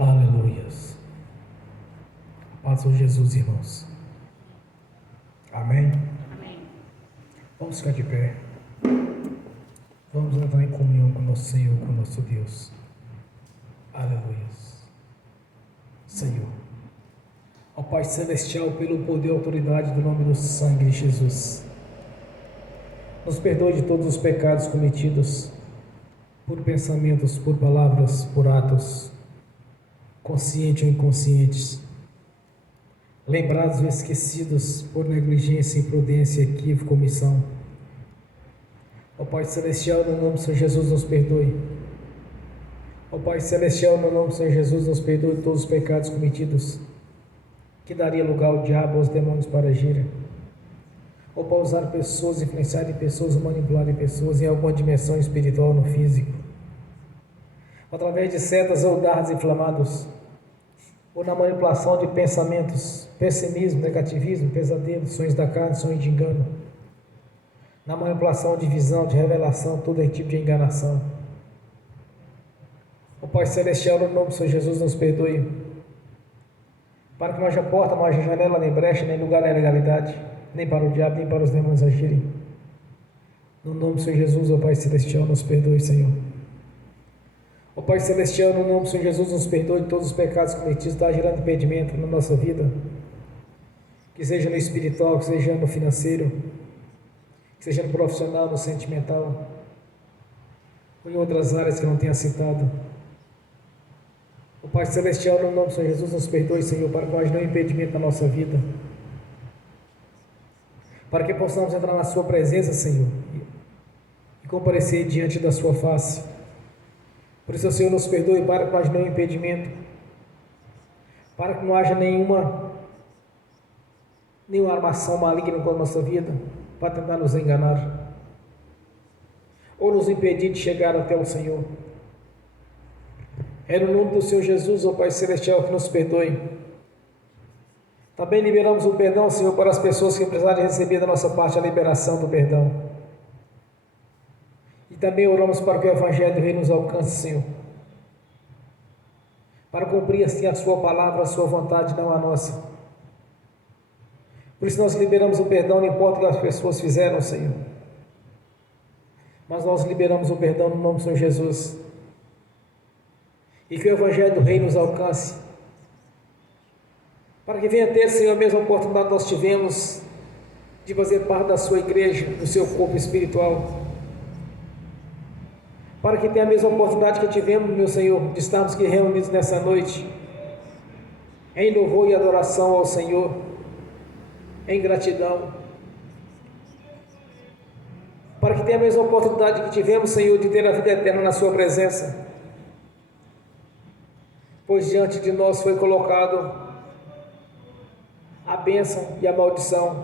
Aleluias. Paz de Jesus, irmãos. Amém? Amém. Vamos ficar de pé. Vamos entrar em comunhão com nosso Senhor, com nosso Deus. Aleluias. Senhor, ó Pai Celestial, pelo poder e autoridade do nome do sangue de Jesus, nos perdoe de todos os pecados cometidos por pensamentos, por palavras, por atos, conscientes ou inconscientes, lembrados ou esquecidos por negligência, imprudência, equívoco, omissão. Ó Pai Celestial, no nome do Senhor Jesus, nos perdoe. Ó Pai Celestial, no nome do Senhor Jesus, nos perdoe de todos os pecados cometidos, que daria lugar ao diabo, aos demônios para agirem, ou para usar pessoas, influenciarem pessoas, manipularem pessoas em alguma dimensão espiritual no físico, através de setas ou dardos inflamados, ou na manipulação de pensamentos, pessimismo, negativismo, pesadelos, sonhos da carne, sonhos de engano, na manipulação de visão, de revelação, todo tipo de enganação. O Pai Celestial, no nome do Senhor Jesus, nos perdoe, para que não haja porta, não haja janela, nem brecha, nem lugar, nem legalidade, nem para o diabo, nem para os demônios agirem. No nome do Senhor Jesus, ó Pai Celestial, nos perdoe, Senhor. Ó Pai Celestial, no nome do Senhor Jesus, nos perdoe de todos os pecados cometidos, está gerando impedimento na nossa vida, que seja no espiritual, que seja no financeiro, que seja no profissional, no sentimental, ou em outras áreas que não tenha citado. Ó Pai Celestial, no nome do Senhor Jesus, nos perdoe, Senhor, para que não haja nenhum impedimento na nossa vida, para que possamos entrar na Sua presença, Senhor, e comparecer diante da Sua face. Por isso, Senhor, nos perdoe, para que não haja nenhum impedimento, para que não haja nenhuma armação maligna com a nossa vida, para tentar nos enganar, ou nos impedir de chegar até o Senhor. É no nome do Senhor Jesus, ó Pai Celestial, que nos perdoe. Também liberamos o perdão, Senhor, para as pessoas que precisarem receber da nossa parte a liberação do perdão. E também oramos para que o Evangelho do Rei nos alcance, Senhor, para cumprir assim a Sua palavra, a Sua vontade, não a nossa. Por isso nós liberamos o perdão, não importa o que as pessoas fizeram, Senhor, mas nós liberamos o perdão no nome do Senhor Jesus. E que o Evangelho do Rei nos alcance, para que venha ter, Senhor, a mesma oportunidade que nós tivemos de fazer parte da Sua igreja, do Seu corpo espiritual, para que tenha a mesma oportunidade que tivemos, meu Senhor, de estarmos aqui reunidos nessa noite, em louvor e adoração ao Senhor, em gratidão, para que tenha a mesma oportunidade que tivemos, Senhor, de ter a vida eterna na Sua presença, pois diante de nós foi colocado a bênção e a maldição,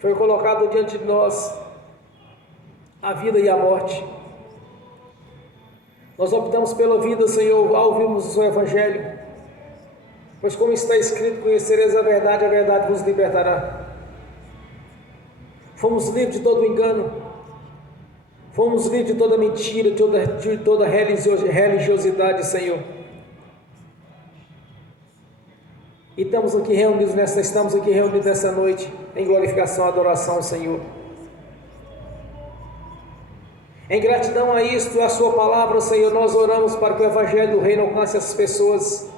foi colocado diante de nós a vida e a morte. Nós optamos pela vida, Senhor, ao ouvirmos o Seu Evangelho, pois como está escrito, conhecereis a verdade vos libertará. Fomos livres de todo engano, fomos livres de toda mentira, de toda religiosidade, Senhor. E estamos aqui reunidos nessa noite, em glorificação e adoração ao Senhor. Em gratidão a isto, a Sua palavra, Senhor, nós oramos para que o Evangelho do Reino alcance essas pessoas,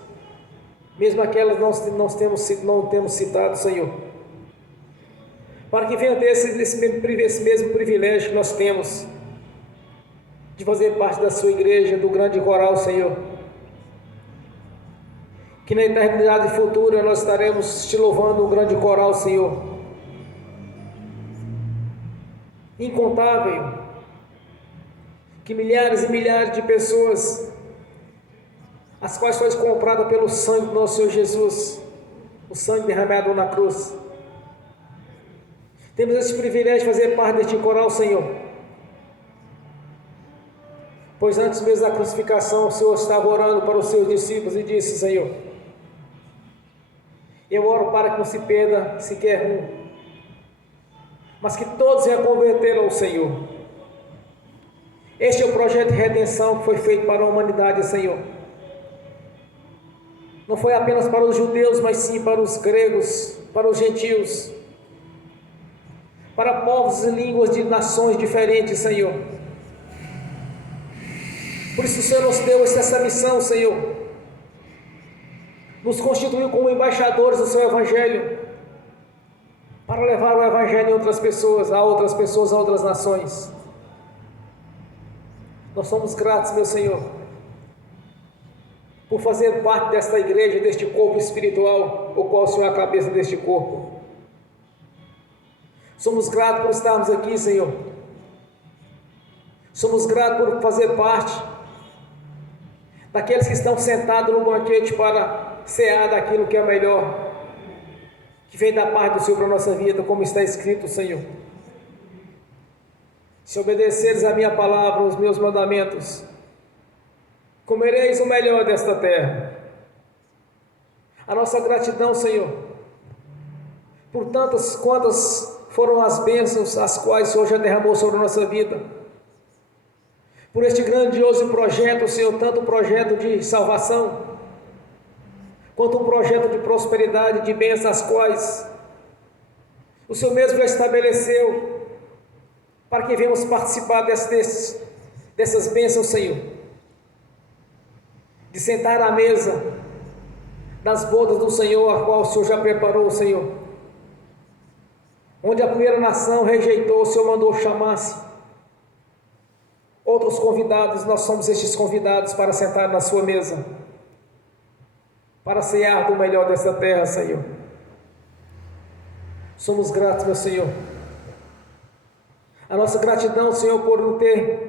mesmo aquelas que não temos citado, Senhor, para que venha ter esse mesmo privilégio que nós temos, de fazer parte da Sua igreja, do grande coral, Senhor, que na eternidade futura nós estaremos Te louvando, um grande coral, Senhor, incontável, que milhares e milhares de pessoas, as quais foi comprada pelo sangue do nosso Senhor Jesus, o sangue derramado na cruz. Temos esse privilégio de fazer parte deste coral, Senhor, pois antes mesmo da crucificação, o Senhor estava orando para os Seus discípulos e disse: Senhor, eu oro para que não se perda sequer um, mas que todos se converteram ao Senhor. Este é o projeto de redenção que foi feito para a humanidade, Senhor. não foi apenas para os judeus, mas sim para os gregos, para os gentios, para povos e línguas de nações diferentes, Senhor. Por isso o Senhor nos deu essa missão, Senhor, nos constituiu como embaixadores do Seu Evangelho, para levar o Evangelho a outras pessoas, a outras nações. Nós somos gratos, meu Senhor, por fazer parte desta igreja, deste corpo espiritual, o qual o Senhor é a cabeça deste corpo. Somos gratos por estarmos aqui, Senhor. Somos gratos por fazer parte daqueles que estão sentados no banquete para cear daquilo que é melhor, que vem da parte do Senhor para a nossa vida, como está escrito, Senhor. Se obedeceres a minha palavra, os meus mandamentos, comereis o melhor desta terra. A nossa gratidão, Senhor, por tantas quantas foram as bênçãos as quais o Senhor já derramou sobre a nossa vida, por este grandioso projeto, Senhor, tanto um projeto de salvação, quanto um projeto de prosperidade, de bênçãos, as quais o Senhor mesmo já estabeleceu, para que venhamos participar dessas bênçãos, Senhor, de sentar à mesa das bodas do Senhor, a qual o Senhor já preparou, Senhor, onde a primeira nação rejeitou, o Senhor mandou chamasse outros convidados. Nós somos estes convidados para sentar na sua mesa, para cear do melhor desta terra, Senhor. Somos gratos, meu Senhor. A nossa gratidão, Senhor, por não ter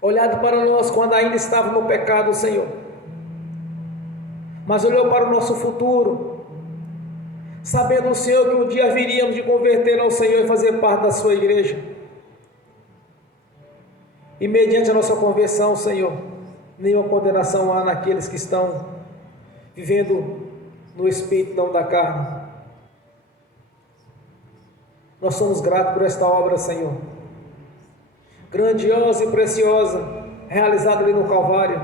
olhado para nós quando ainda estávamos no pecado, Senhor, mas olhou para o nosso futuro, sabendo, Senhor, que um dia viríamos de converter ao Senhor e fazer parte da sua igreja. E mediante a nossa conversão, Senhor, nenhuma condenação há naqueles que estão vivendo no Espírito, não da carne. Nós somos gratos por esta obra, Senhor, grandiosa e preciosa, realizada ali no Calvário,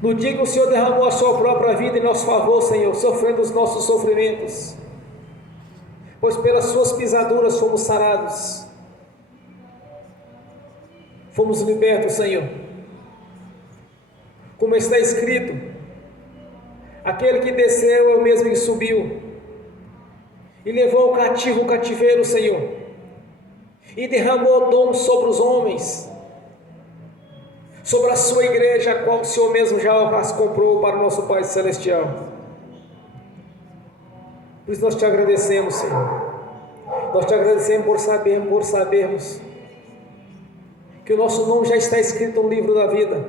no dia que o Senhor derramou a sua própria vida em nosso favor, Senhor, sofrendo os nossos sofrimentos, pois pelas suas pisaduras fomos sarados, fomos libertos, Senhor, como está escrito: aquele que desceu é o mesmo que subiu e levou o cativo o cativeiro, Senhor, e derramou dom sobre os homens, sobre a sua igreja, a qual o Senhor mesmo já as comprou para o nosso Pai Celestial. Por isso nós te agradecemos, Senhor. Nós te agradecemos por sabermos que o nosso nome já está escrito no livro da vida,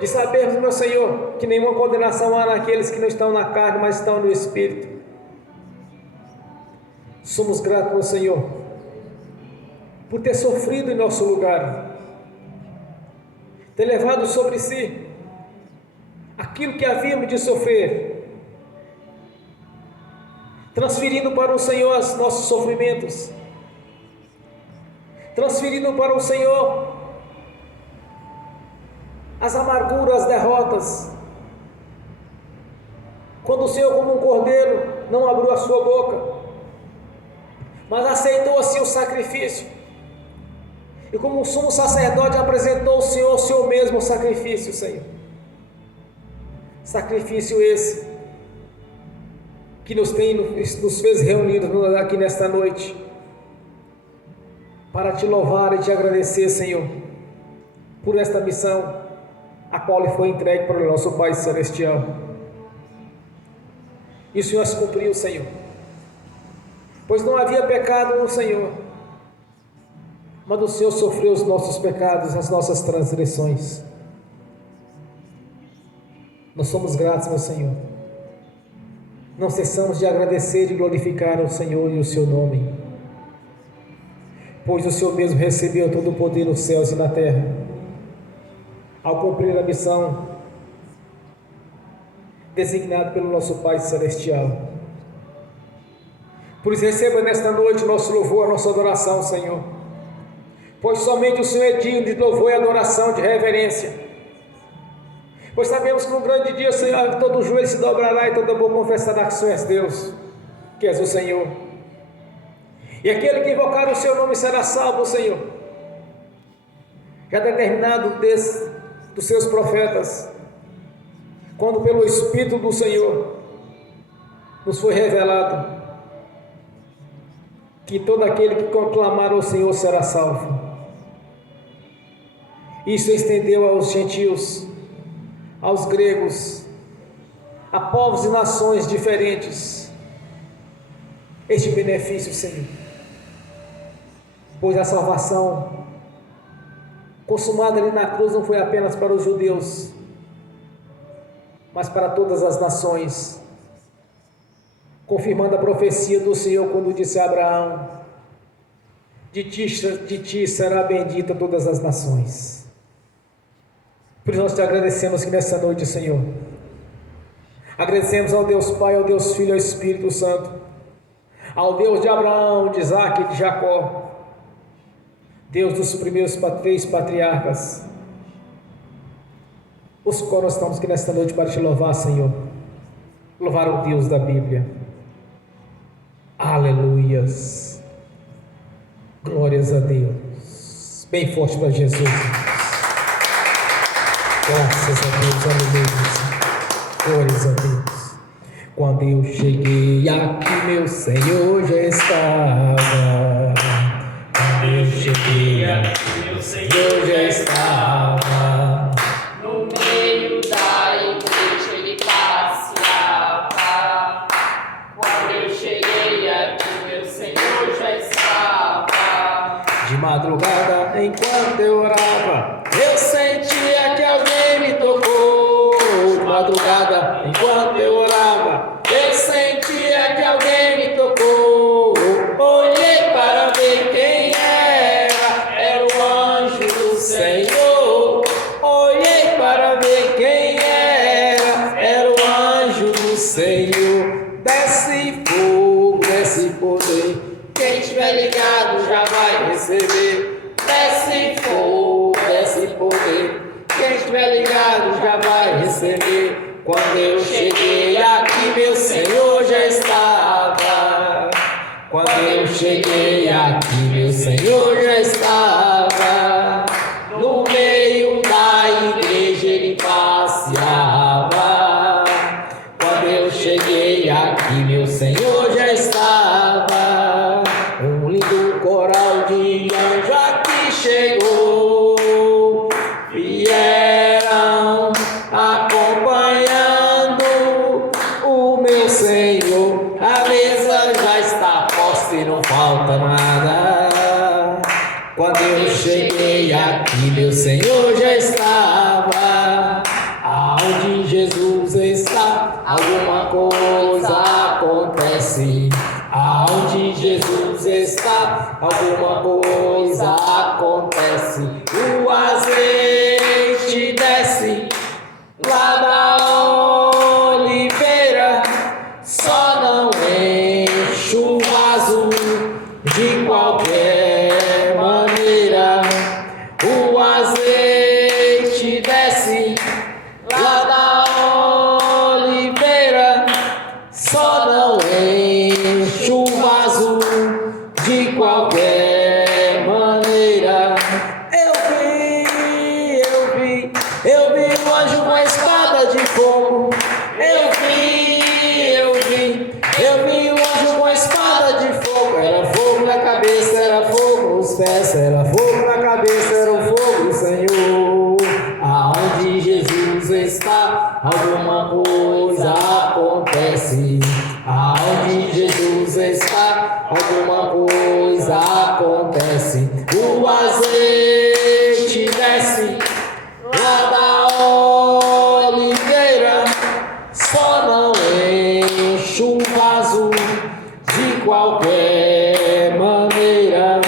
de sabermos, meu Senhor, que nenhuma condenação há naqueles que não estão na carne, mas estão no Espírito. Somos gratos, meu Senhor, por ter sofrido em nosso lugar, ter levado sobre si aquilo que havíamos de sofrer, transferindo para o Senhor os nossos sofrimentos, transferindo para o Senhor as amarguras, as derrotas, quando o Senhor, como um cordeiro, não abriu a sua boca, mas aceitou assim o sacrifício, e como um sumo sacerdote apresentou ao Senhor o seu mesmo sacrifício, Senhor, sacrifício esse que nos fez reunidos aqui nesta noite, para te louvar e te agradecer, Senhor, por esta missão, a qual lhe foi entregue para o nosso Pai Celestial. E o Senhor se cumpriu, Senhor, pois não havia pecado no Senhor, mas o Senhor sofreu os nossos pecados, as nossas transgressões. Nós somos gratos, meu Senhor. Não cessamos de agradecer e glorificar ao Senhor e o seu nome, pois o Senhor mesmo recebeu todo o poder nos céus e na terra, ao cumprir a missão designada pelo nosso Pai Celestial. Por isso receba nesta noite o nosso louvor, a nossa adoração, Senhor, pois somente o Senhor é digno de louvor e adoração, de reverência, Pois sabemos que no grande dia, Senhor, todo joelho se dobrará e toda boca confessará que tu és Deus, que és o Senhor. E aquele que invocar o seu nome será salvo, Senhor. Já determinado dos seus profetas, quando pelo Espírito do Senhor nos foi revelado que todo aquele que conclamar o Senhor será salvo. Isso estendeu aos gentios, aos gregos, a povos e nações diferentes, este benefício, Senhor. Pois a salvação consumada ali na cruz não foi apenas para os judeus, mas para todas as nações, confirmando a profecia do Senhor quando disse a Abraão: de ti será bendita todas as nações. Por isso nós te agradecemos que nessa noite, Senhor, agradecemos ao Deus Pai, ao Deus Filho, ao Espírito Santo, ao Deus de Abraão, de Isaac e de Jacó, Deus dos primeiros 3 patriarcas, os quais nós estamos aqui nesta noite para te louvar, Senhor, louvar o Deus da Bíblia. Aleluias, glórias a Deus, bem forte para Jesus. Graças a Deus, aleluia, glórias a Deus. Quando eu cheguei aqui, meu Senhor já estava. Quando eu cheguei aqui, meu Senhor já estava. No meio da igreja ele passeava. Quando eu cheguei aqui, meu Senhor já estava. De madrugada, enquanto eu orava, eu sentia que alguém me tocou. De madrugada, enquanto eu orava, eu sentia que alguém me tocou. Olhei para ver quem era o anjo do Senhor. Olhei para ver quem era o anjo do Senhor. Desce fogo, desce poder, quem estiver ligado já vai receber. Desce fogo, desce poder, quem estiver ligado já vai receber. Quando eu cheguei aqui, meu Senhor já estava. Quando eu cheguei aqui, meu Senhor já estava. No meio da igreja ele passeava. Quando eu cheguei aqui, meu Senhor já estava. Um lindo coral de anjo aqui chegou, vieram acompanhando o meu Senhor. A mesa já está posta e não falta nada. Quando eu cheguei aqui, meu Senhor já estava. Aonde Jesus está, alguma coisa acontece. Aonde Jesus está, alguma coisa acontece. O azeite desce lá da oliveira, só não enche o vaso de qualquer maneira. O azeite desce lá da oliveira, só não enche o vaso de qualquer maneira. Eu vi o anjo com a espada de fogo. Eu vi o anjo com a espada de fogo. Era fogo na cabeça, era fogo nos pés, era fogo na cabeça, era o fogo do Senhor. Aonde Jesus está, alguma coisa acontece. Aonde Jesus está, alguma coisa acontece. O azeite desce lá da oliveira, só não enche o vaso de qualquer maneira.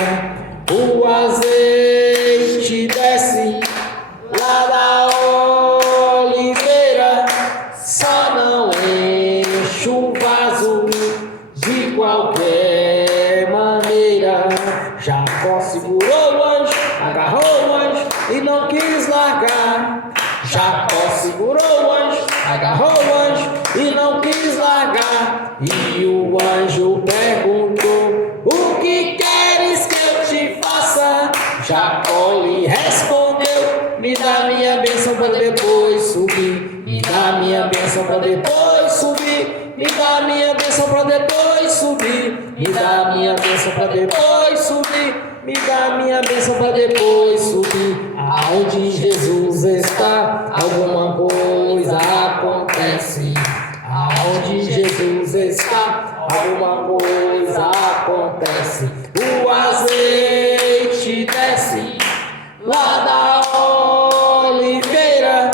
O azeite desce lá da oliveira, só não enche o vaso de qualquer maneira. Jacó segurou o anjo, agarrou o anjo e não quis largar. Jacó segurou o anjo, agarrou o anjo e não quis largar. E o anjo perguntou: o que queres que eu te faça? Jacó lhe respondeu: me dá minha bênção para depois subir. Me dá minha bênção para depois subir. Me dá minha bênção para depois subir. Me dá minha bênção para depois subir. Me dá minha bênção para depois subir. Aonde Jesus está, alguma coisa acontece. Aonde Jesus está, alguma coisa acontece. O azeite desce lá da oliveira,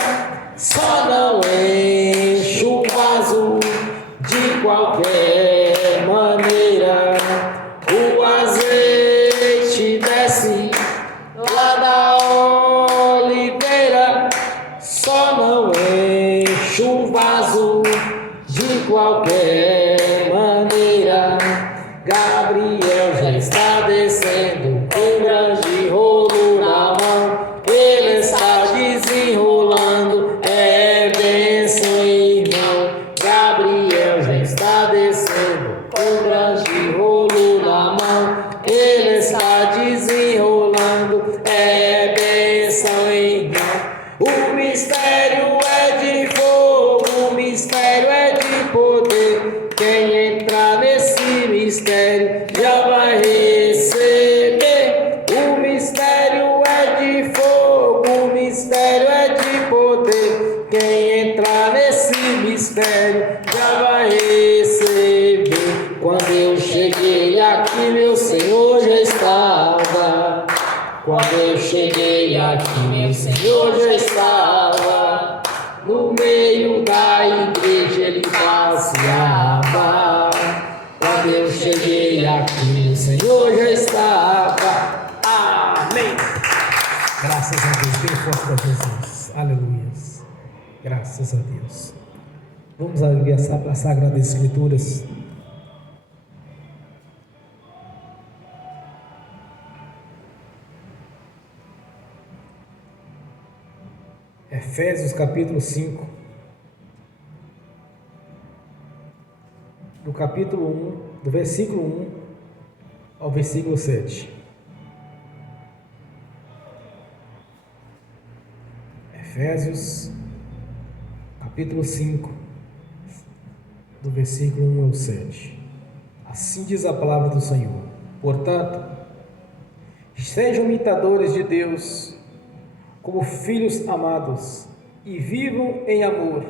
só não enche o vaso de qualquer maneira. O azeite desce lá da oliveira, só não enche o vaso de qualquer maneira. Gabriel já está descendo com grande rolo na mão. Ele está desenrolando, é bênção, irmão. Gabriel já está descendo com grande rolo na mão. Ele está desenrolando, é bênção, irmão. O mistério é de fogo, o mistério é de poder. Quem entrar nesse mistério já vai receber. O mistério é de fogo, o mistério é de poder. Quem entrar nesse mistério já vai receber. Quando eu cheguei aqui, meu Senhor já estava. Quando eu cheguei aqui, meu Senhor já estava. No meio da igreja ele passeava. Quando eu cheguei aqui, o Senhor já estava. Amém. Graças a Deus, bem forte para Jesus. Aleluia. Graças a Deus. Vamos abrir as Sagradas Escrituras. Efésios capítulo 5, do capítulo 1, do versículo 1 ao versículo 7. Efésios capítulo 5, do versículo 1 ao 7. Assim diz a palavra do Senhor: portanto, sejam imitadores de Deus como filhos amados, e vivam em amor,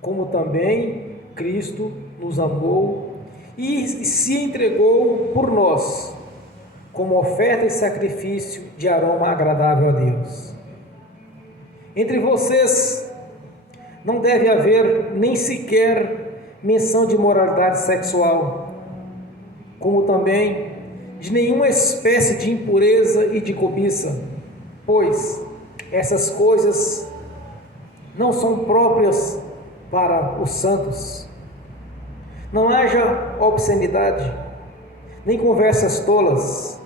como também Cristo nos amou e se entregou por nós, como oferta e sacrifício de aroma agradável a Deus. Entre vocês não deve haver nem sequer menção de moralidade sexual, como também de nenhuma espécie de impureza e de cobiça, pois essas coisas não são próprias para os santos. Não haja obscenidade, nem conversas tolas,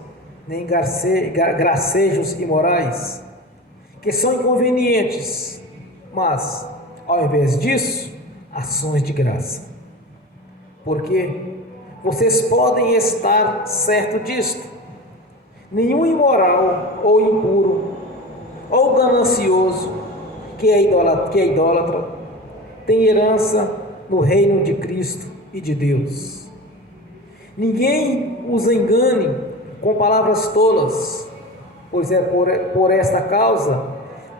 nem gracejos imorais, que são inconvenientes, mas, ao invés disso, ações de graça. Porque vocês podem estar certos disto: nenhum imoral ou impuro ou ganancioso que é idólatra tem herança no reino de Cristo e de Deus. Ninguém os engane com palavras tolas, pois é por esta causa,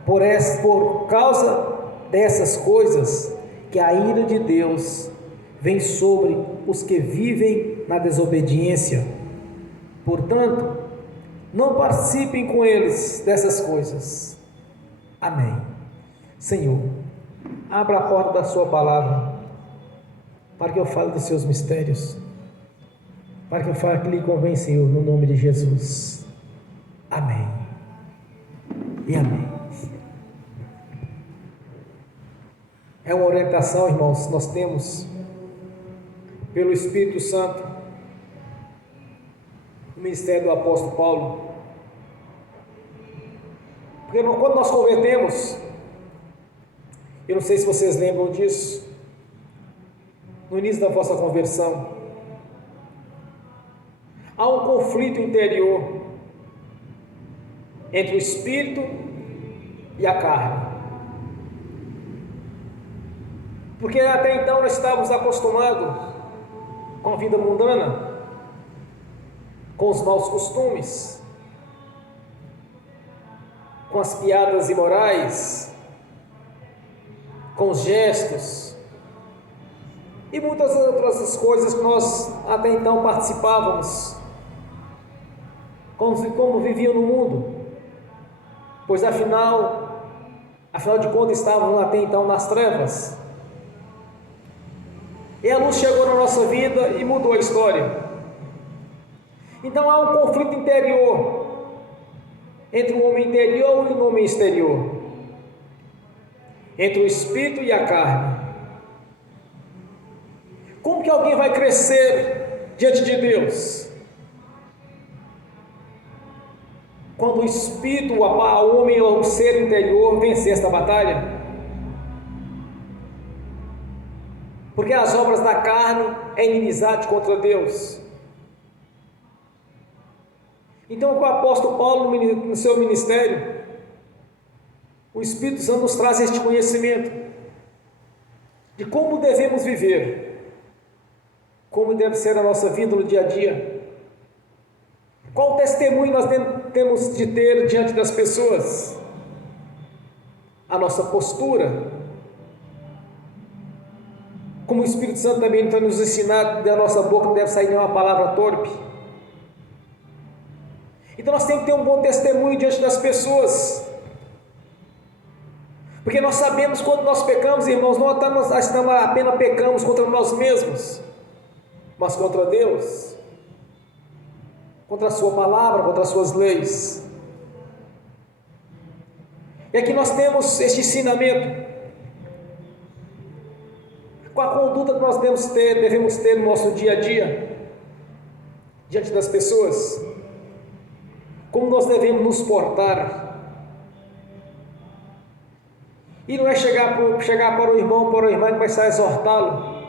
por causa dessas coisas, que a ira de Deus vem sobre os que vivem na desobediência. Portanto, não participem com eles dessas coisas. Amém. Senhor, abra a porta da sua palavra, para que eu fale dos seus mistérios, para que eu fale que lhe convém, Senhor, no nome de Jesus. Amém. E amém. É uma orientação, irmãos, nós temos pelo Espírito Santo, o ministério do apóstolo Paulo. Porque quando nós convertemos, Eu não sei se vocês lembram disso. No início da vossa conversão, há um conflito interior entre o espírito e a carne. Porque até então nós estávamos acostumados com a vida mundana, com os maus costumes, com as piadas imorais, com os gestos e muitas outras coisas que nós até então participávamos, como viviam no mundo, pois afinal de contas estávamos até então nas trevas. E a luz chegou na nossa vida e mudou a história. Então há um conflito interior entre o homem interior e o homem exterior, entre o espírito e a carne. Como que alguém vai crescer diante de Deus? Quando o espírito, o homem ou o ser interior vencer esta batalha. Porque as obras da carne é inimizade contra Deus. Então o apóstolo Paulo, no seu ministério, o Espírito Santo nos traz este conhecimento de como devemos viver, como deve ser a nossa vida no dia a dia, qual testemunho nós temos de ter diante das pessoas, a nossa postura, como o Espírito Santo também vai nos ensinar, da nossa boca não deve sair nenhuma palavra torpe. Então nós temos que ter um bom testemunho diante das pessoas, porque nós sabemos quando nós pecamos, irmãos, não apenas pecamos contra nós mesmos, mas contra Deus, contra a sua palavra, contra as suas leis. E aqui nós temos este ensinamento, com a conduta que nós devemos ter no nosso dia a dia, diante das pessoas, como nós devemos nos portar. E não é chegar para o irmão, para a irmã que vai estar exortá-lo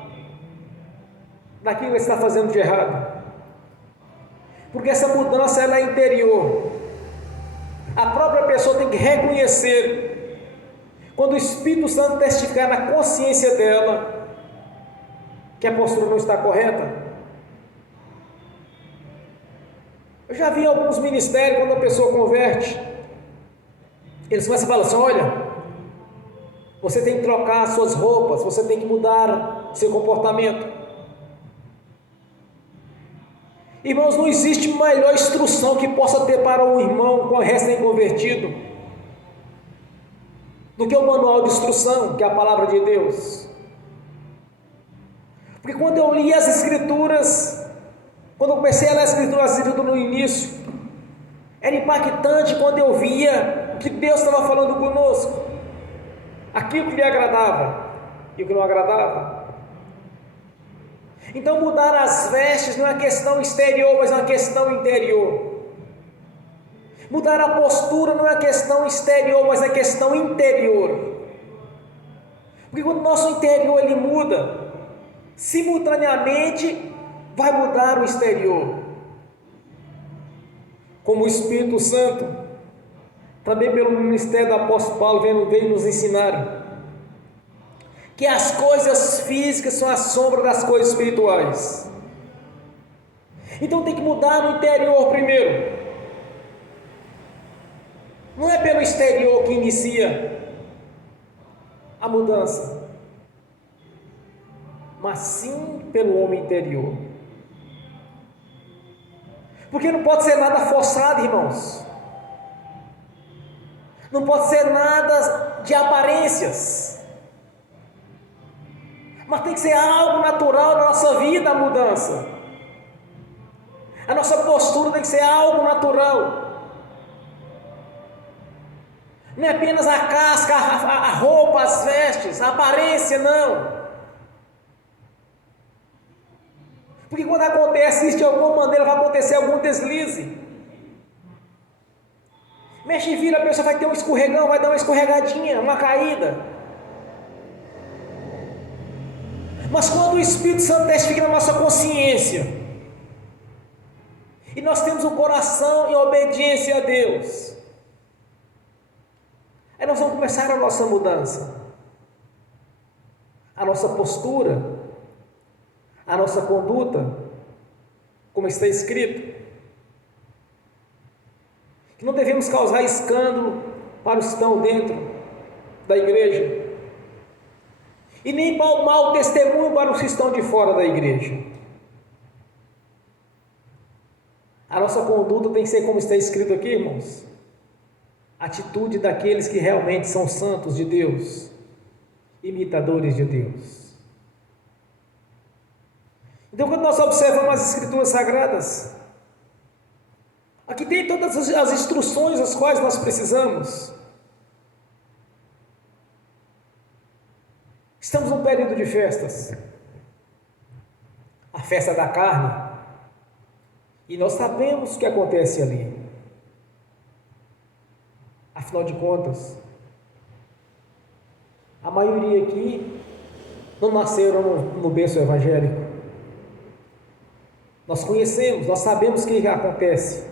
daquilo que ele está fazendo de errado, porque essa mudança ela é interior. A própria pessoa tem que reconhecer, quando o Espírito Santo testificar na consciência dela que a postura não está correta. Eu já vi alguns ministérios, quando a pessoa converte, eles começam a falar assim: olha, você tem que trocar suas roupas, você tem que mudar seu comportamento. Irmãos, não existe melhor instrução que possa ter para um irmão com recém-convertido do que o manual de instrução, que é a palavra de Deus. Porque quando eu li as Escrituras, quando eu comecei a ler as Escrituras no início, era impactante quando eu via que Deus estava falando conosco, aquilo que lhe agradava e o que não agradava. Então mudar as vestes não é uma questão exterior, mas é uma questão interior. Mudar a postura não é questão exterior, mas é questão interior. Porque quando o nosso interior ele muda, simultaneamente vai mudar o exterior. Como o Espírito Santo, também pelo ministério do apóstolo Paulo, veio nos ensinar que as coisas físicas são a sombra das coisas espirituais. Então tem que mudar no interior primeiro. Não é pelo exterior que inicia a mudança, mas sim pelo homem interior. Porque não pode ser nada forçado, irmãos. Não pode ser nada de aparências. Mas tem que ser algo natural na nossa vida, a mudança. A nossa postura tem que ser algo natural. Não é apenas a casca, a roupa, as vestes, a aparência, não. Porque quando acontece isso, de alguma maneira vai acontecer algum deslize. Mexe e vira, a pessoa vai ter um escorregão, vai dar uma escorregadinha, uma caída. Mas quando o Espírito Santo testifica na nossa consciência, e nós temos um coração em obediência a Deus, aí nós vamos começar a nossa mudança, a nossa postura, a nossa conduta, como está escrito, que não devemos causar escândalo para os que estão dentro da igreja, e nem mau testemunho para os que estão de fora da igreja. A nossa conduta tem que ser como está escrito aqui, irmãos, atitude daqueles que realmente são santos de Deus, imitadores de Deus. Então, quando nós observamos as Escrituras Sagradas, aqui tem todas as instruções as quais nós precisamos. Estamos num período de festas, a festa da carne, e nós sabemos o que acontece ali. Afinal de contas, a maioria aqui não nasceram no berço evangélico. Nós conhecemos, nós sabemos o que acontece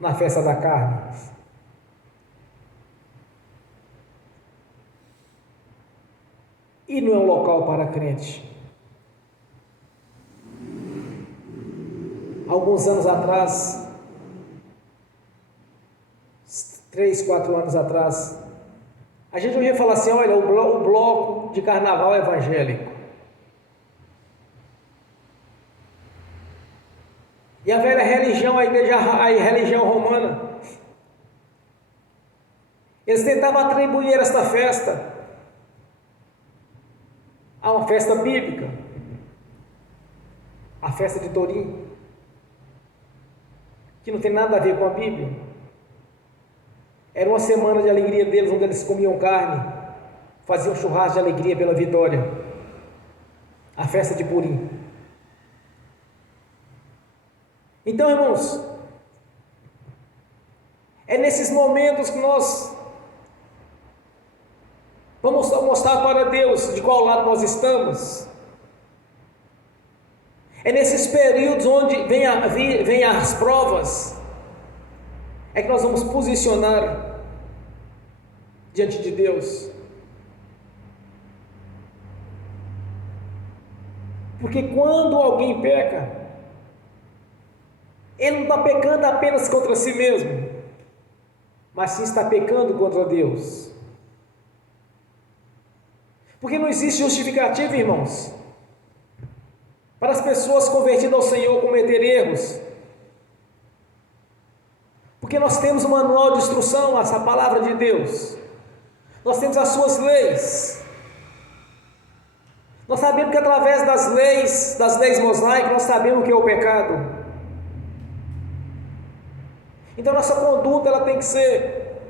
na festa da carne. E não é um local para crente. Alguns anos atrás, 3, 4 anos atrás, a gente ouvia falar assim: olha, o bloco de carnaval evangélico. E a velha religião, a religião romana, eles tentavam atribuir esta festa a uma festa bíblica, a festa de Turim, que não tem nada a ver com a Bíblia. Era uma semana de alegria deles, onde eles comiam carne, faziam churrasco de alegria pela vitória, a festa de Purim. Então, irmãos, é nesses momentos que nós vamos mostrar para Deus de qual lado nós estamos. É nesses períodos onde vem as provas, é que nós vamos posicionar diante de Deus. Porque quando alguém peca, ele não está pecando apenas contra si mesmo, mas sim está pecando contra Deus. Porque não existe justificativa, irmãos, para as pessoas convertidas ao Senhor cometer erros. Porque nós temos um manual de instrução, essa palavra de Deus. Nós temos as suas leis. Nós sabemos que através das leis mosaicas, nós sabemos o que é o pecado. Então nossa conduta ela tem que ser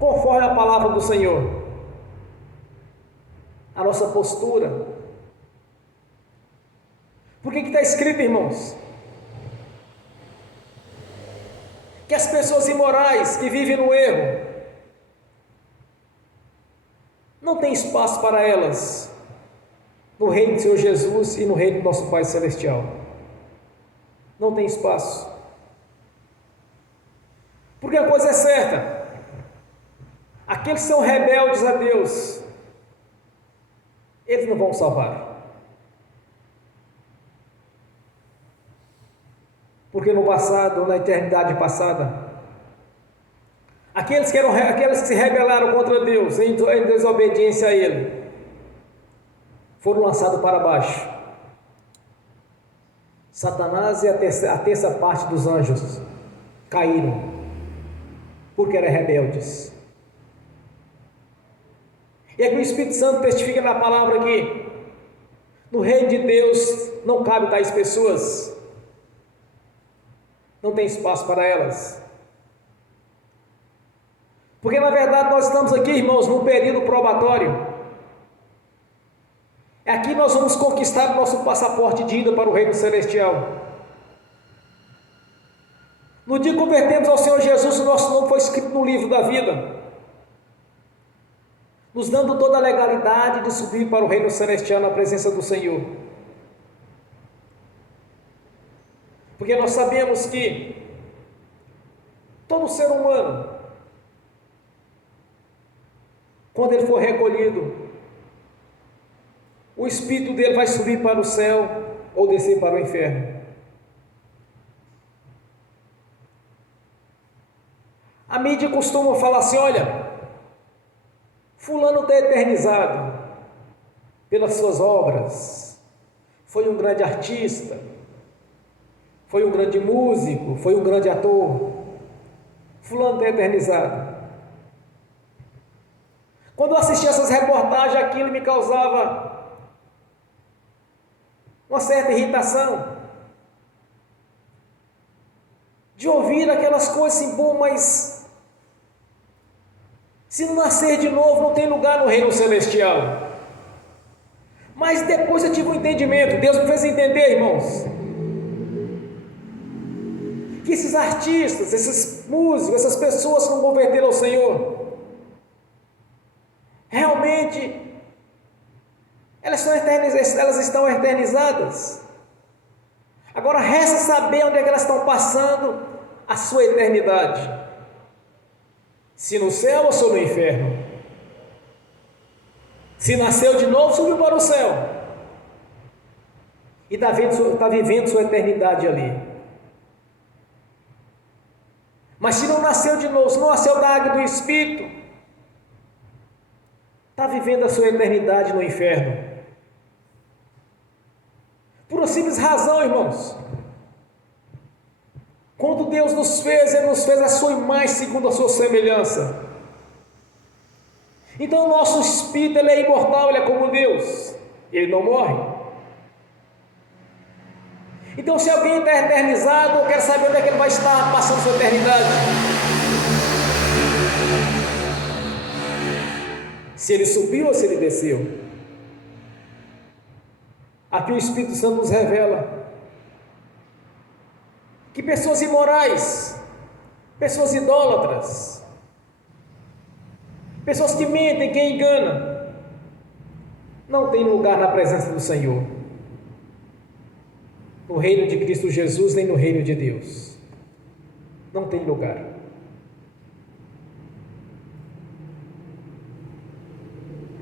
conforme a palavra do Senhor. A nossa postura. Por que está escrito, irmãos? Que as pessoas imorais que vivem no erro, não tem espaço para elas no reino do Senhor Jesus e no reino do nosso Pai Celestial. Não tem espaço. Porque a coisa é certa: aqueles que são rebeldes a Deus, eles não vão salvar. Porque no passado, na eternidade passada, aqueles que se rebelaram contra Deus, em desobediência a Ele, foram lançados para baixo. Satanás e a terça parte dos anjos caíram, porque eram rebeldes. E é que o Espírito Santo testifica na palavra que no reino de Deus não cabe tais pessoas, não tem espaço para elas. Porque na verdade nós estamos aqui, irmãos, num período probatório. Aqui nós vamos conquistar o nosso passaporte de ida para o reino celestial. No dia que convertemos ao Senhor Jesus, o nosso nome foi escrito no livro da vida. nos dando toda a legalidade de subir para o reino celestial na presença do Senhor. Porque nós sabemos que todo ser humano, quando ele for recolhido, o espírito dele vai subir para o céu ou descer para o inferno. A mídia costuma falar assim: olha, fulano está eternizado pelas suas obras, foi um grande artista, foi um grande músico, foi um grande ator. Fulano está eternizado. Quando eu assistia essas reportagens, aquilo me causava uma certa irritação de ouvir aquelas coisas assim: bom, mas se não nascer de novo, não tem lugar no reino celestial. Mas depois eu tive um entendimento, Deus me fez entender, irmãos, que esses artistas, esses músicos, essas pessoas que não converteram ao Senhor, realmente elas estão eternizadas. Agora resta saber onde é que elas estão passando a sua eternidade. Se no céu ou se no inferno. Se nasceu de novo, subiu para o céu e está vivendo sua eternidade ali. Mas se não nasceu de novo, se não nasceu da água do Espírito, está vivendo a sua eternidade no inferno. Por uma simples razão, irmãos. Quando Deus nos fez, Ele nos fez a sua imagem segundo a sua semelhança. Então o nosso espírito, ele é imortal, ele é como Deus, ele não morre. Então se alguém está eternizado, eu quero saber onde é que ele vai estar passando sua eternidade. Se ele subiu ou se ele desceu. Aqui o Espírito Santo nos revela que pessoas imorais, pessoas idólatras, pessoas que mentem, que enganam, não tem lugar na presença do Senhor, no reino de Cristo Jesus, nem no reino de Deus. Não tem lugar.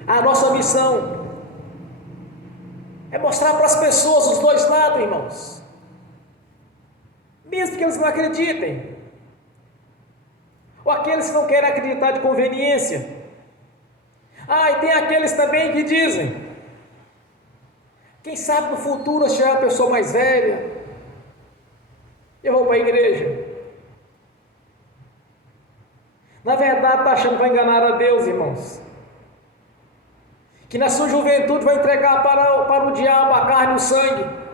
A nossa missão é mostrar para as pessoas os dois lados, irmãos, mesmo que eles não acreditem, ou aqueles que não querem acreditar de conveniência. E tem aqueles também que dizem: quem sabe no futuro eu serei uma pessoa mais velha, eu vou para a igreja. Na verdade está achando que vai enganar a Deus, irmãos, que na sua juventude vai entregar para o diabo a carne e o sangue,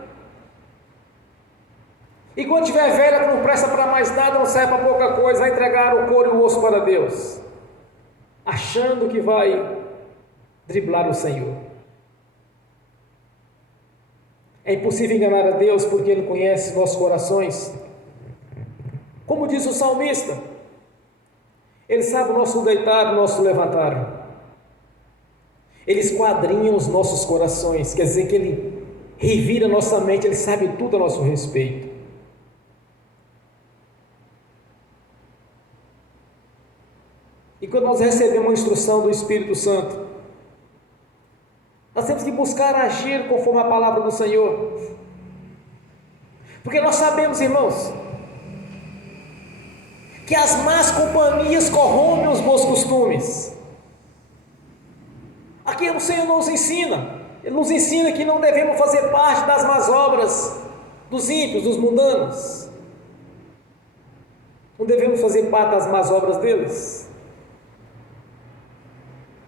e quando tiver velha, que não presta para mais nada, não serve para pouca coisa, vai entregar o couro e o osso para Deus, achando que vai driblar o Senhor. É impossível enganar a Deus, porque Ele conhece nossos corações. Como diz o salmista, Ele sabe o nosso deitar e o nosso levantar. Ele esquadrinha os nossos corações, quer dizer que Ele revira nossa mente, Ele sabe tudo a nosso respeito. E quando nós recebemos uma instrução do Espírito Santo, nós temos que buscar agir conforme a palavra do Senhor, porque nós sabemos, irmãos, que as más companhias corrompem os bons costumes. Aqui o Senhor nos ensina, Ele nos ensina que não devemos fazer parte das más obras dos ímpios, dos mundanos, não devemos fazer parte das más obras deles.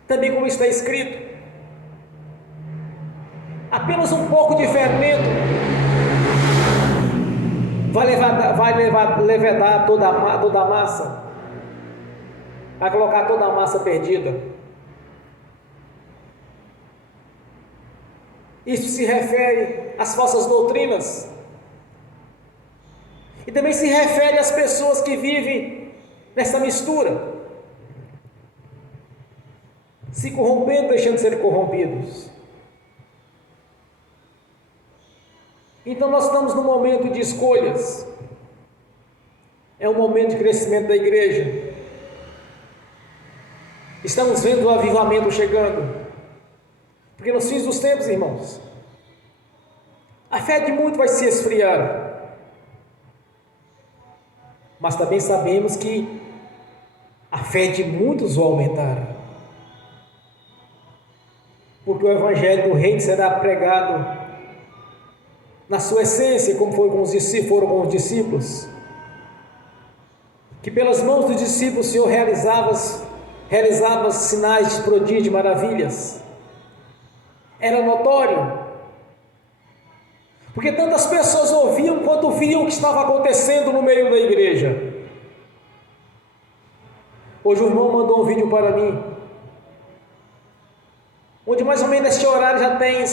Também como está escrito, apenas um pouco de fermento vai levedar toda a massa, vai colocar toda a massa perdida. Isso se refere às falsas doutrinas, e também se refere às pessoas que vivem nessa mistura. se corrompendo, deixando de ser corrompidos. Então nós estamos num momento de escolhas. É um momento de crescimento da igreja. Estamos vendo o avivamento chegando. Porque nos fins dos tempos, irmãos, a fé de muitos vai se esfriar. Mas também sabemos que a fé de muitos vai aumentar. Porque o evangelho do reino será pregado na sua essência, como foram com os discípulos, que pelas mãos dos discípulos o Senhor realizava sinais de prodígio, de maravilhas. Era notório, porque tantas pessoas ouviam quanto viam o que estava acontecendo no meio da igreja. Hoje o irmão mandou um vídeo para mim, onde mais ou menos neste horário já tem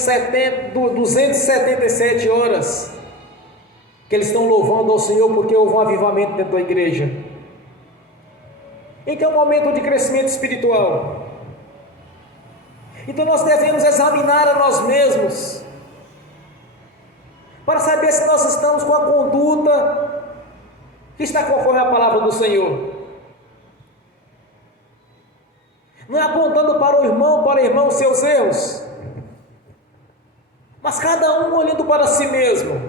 277 horas que eles estão louvando ao Senhor, porque houve um avivamento dentro da igreja. Então é um momento de crescimento espiritual. Então nós devemos examinar a nós mesmos, para saber se nós estamos com a conduta que está conforme a palavra do Senhor. Não é apontando para o irmão os seus erros, mas cada um olhando para si mesmo,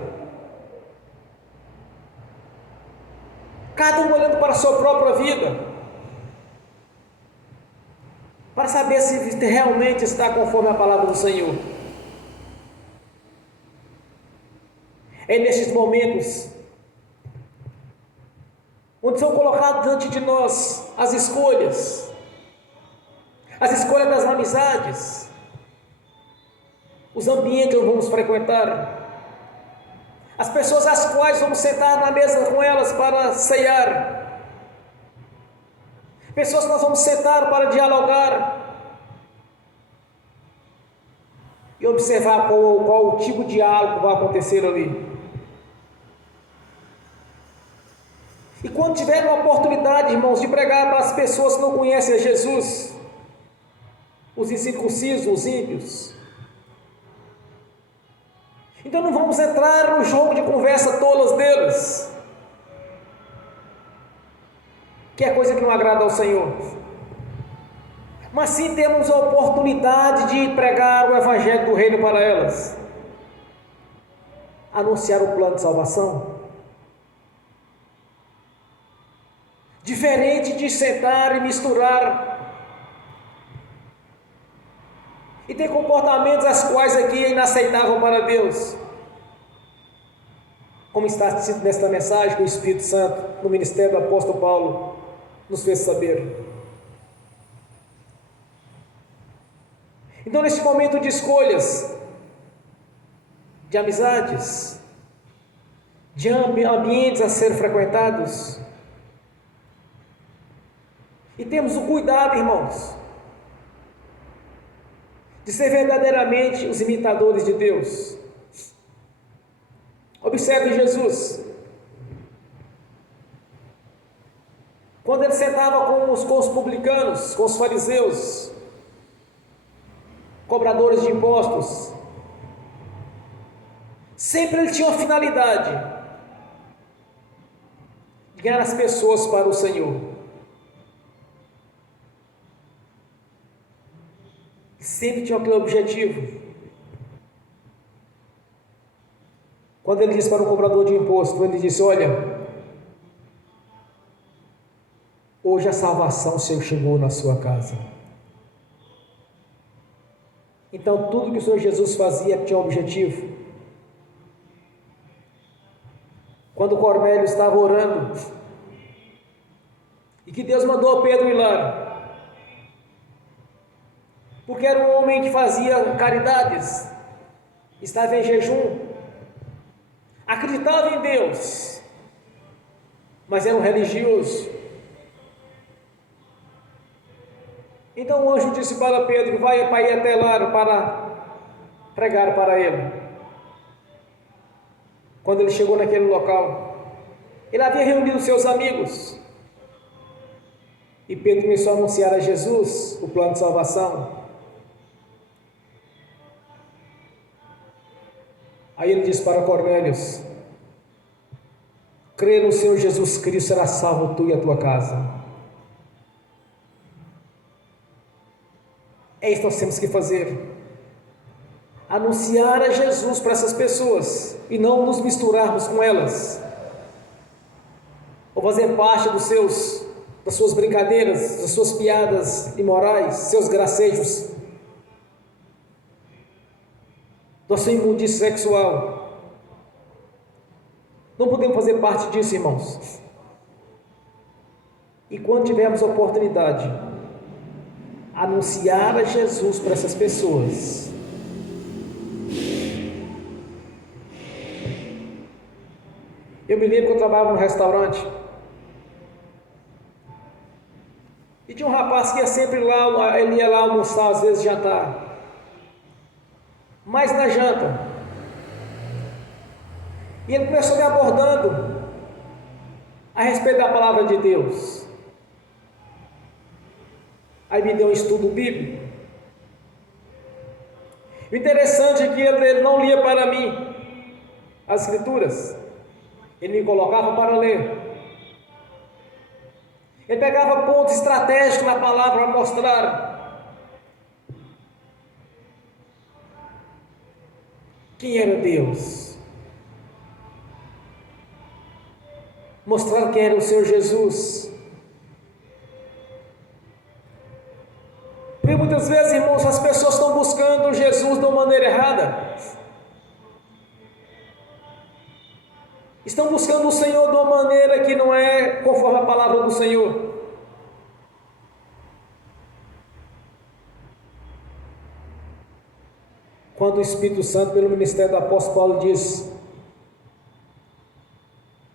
cada um olhando para a sua própria vida, para saber se realmente está conforme a palavra do Senhor. É nestes momentos onde são colocadas diante de nós as escolhas das amizades, os ambientes que vamos frequentar, as pessoas às quais vamos sentar na mesa com elas para ceiar, pessoas que nós vamos sentar para dialogar e observar qual o tipo de diálogo vai acontecer ali. E quando tiver uma oportunidade, irmãos, de pregar para as pessoas que não conhecem a Jesus, os incircuncisos, os ímpios, então não vamos entrar no jogo de conversa tolas deles, que é coisa que não agrada ao Senhor, mas sim temos a oportunidade de pregar o evangelho do reino para elas, anunciar o plano de salvação, diferente de sentar e misturar e ter comportamentos as quais aqui é inaceitável para Deus, como está escrito nesta mensagem que o Espírito Santo, no ministério do apóstolo Paulo, nos fez saber. Então, neste momento de escolhas, de amizades, de ambientes a ser frequentados, e temos o cuidado, irmãos, de ser verdadeiramente os imitadores de Deus. Observe Jesus, quando ele sentava com os publicanos, com os fariseus, cobradores de impostos, sempre ele tinha uma finalidade de ganhar as pessoas para o Senhor. Sempre tinha aquele objetivo. Quando ele disse para o cobrador de imposto, ele disse: olha, hoje a salvação chegou na sua casa. Então tudo que o Senhor Jesus fazia tinha um objetivo. Quando Cornélio estava orando, e que Deus mandou Pedro ir lá, porque era um homem que fazia caridades, estava em jejum, acreditava em Deus, mas era um religioso. Então o anjo disse para Pedro: vai para ir até lá para pregar para ele. Quando ele chegou naquele local, ele havia reunido seus amigos E Pedro começou a anunciar a Jesus o plano de salvação. Aí ele diz para Cornélio: crê no Senhor Jesus Cristo, será salvo tu e a tua casa. É isso que nós temos que fazer. Anunciar a Jesus para essas pessoas e não nos misturarmos com elas, ou fazer parte das suas brincadeiras, das suas piadas imorais, seus gracejos, da sua imundície sexual. Não podemos fazer parte disso, irmãos. E quando tivermos a oportunidade, anunciar a Jesus para essas pessoas. Eu me lembro que eu trabalhava num restaurante e tinha um rapaz que ia sempre lá, ele ia lá almoçar, às vezes jantar, mas na janta, e ele começou me abordando a respeito da palavra de Deus. Aí me deu um estudo bíblico. O interessante é que ele não lia para mim as escrituras, ele me colocava para ler. Ele pegava pontos estratégicos na palavra para mostrar quem era Deus, mostrar quem era o Senhor Jesus. Porque muitas vezes, irmãos, as pessoas estão buscando Jesus de uma maneira errada. Estão buscando o Senhor de uma maneira que não é conforme a palavra do Senhor. Quando o Espírito Santo, pelo ministério do apóstolo Paulo, diz: